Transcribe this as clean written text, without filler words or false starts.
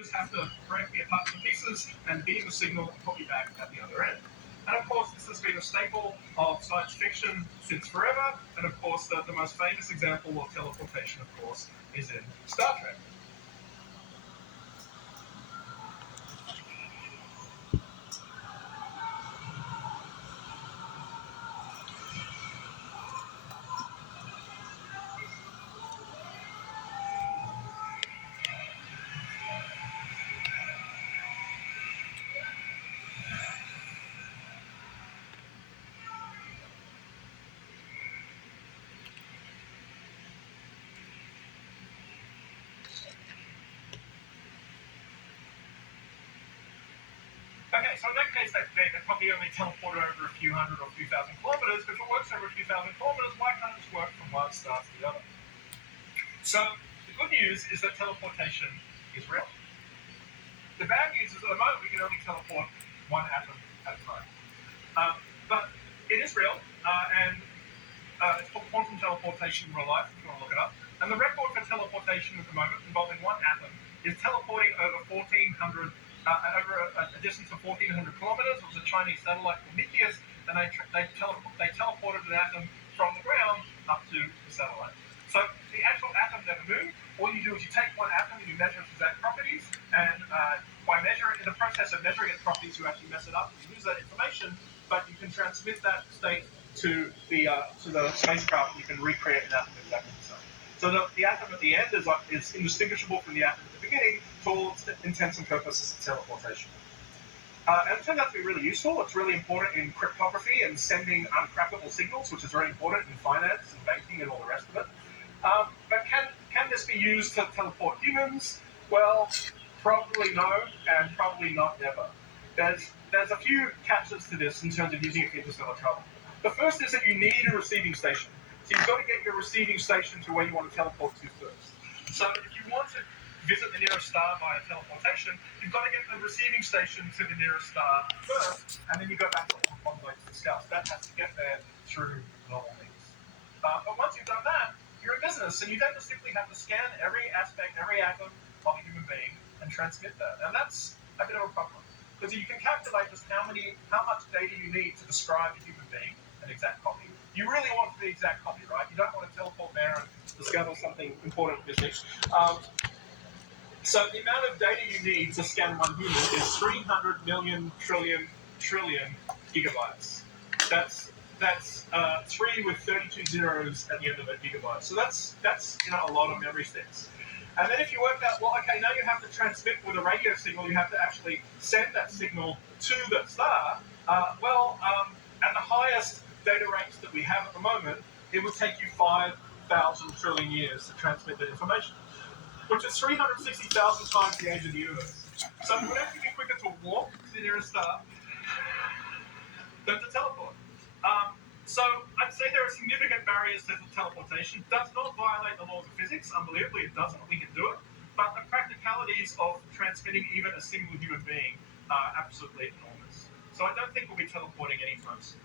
just have to break me apart into pieces and beam the signal and put me back at the other end. And of course, this has been a staple of science fiction since forever. And of course, the most famous example of teleportation, of course, is in Star Trek. Okay, so in that case, they probably only teleported over a few hundred or a few thousand kilometers, but if it works over a few thousand kilometers, why can't it just work from one star to the other? So the good news is that teleportation is real. The bad news is at the moment we can only teleport one atom at a time. But it is real, and it's called quantum teleportation in real life, if you want to look it up. And the record for teleportation at the moment involving one atom is teleporting over 1,400, over a distance of 1,400 kilometers. It was a Chinese satellite called Nikias, and they teleported an atom from the ground up to the satellite. So the actual atom never moved. All you do is you take one atom and you measure its exact properties, and by measuring, in the process of measuring its properties, you actually mess it up, you lose that information, but you can transmit that state to the spacecraft. You can recreate an atom exactly the same. So the atom at the end is indistinguishable from the atom at the beginning for all intents and purposes of teleportation. And it turned out to be really useful. It's really important in cryptography and sending uncrackable signals, which is very important in finance and banking and all the rest of it. But can this be used to teleport humans? Well, probably no, and probably not never. There's a few catches to this in terms of using it for interstellar travel. The first is that you need a receiving station. So you've got to get your receiving station to where you want to teleport to first. So if you want to visit the nearest star via teleportation, you've got to get the receiving station to the nearest star first, and then you go back on the way to discuss. That has to get there through normal means. But once you've done that, you're in business, and you don't just simply have to scan every aspect, every atom of a human being and transmit that. And that's a bit of a problem, because you can calculate just how much data you need to describe a human being, an exact copy. You really want the exact copy, right? You don't want to teleport there and discover something important in physics. So the amount of data you need to scan one human is 300 million trillion gigabytes. That's 3 with 32 zeros at the end of it, gigabytes. So that's a lot of memory sticks. And then if you work out, well, okay, now you have to transmit with a radio signal. You have to actually send that signal to the star. At the highest data rates that we have at the moment, it would take you 5,000 trillion years to transmit that information, which is 360,000 times the age of the universe. So it would actually be quicker to walk to the nearest star than to teleport. So I'd say there are significant barriers to teleportation. It does not violate the laws of physics. Unbelievably, it doesn't. We can do it. But the practicalities of transmitting even a single human being are absolutely enormous. So I don't think we'll be teleporting anytime soon.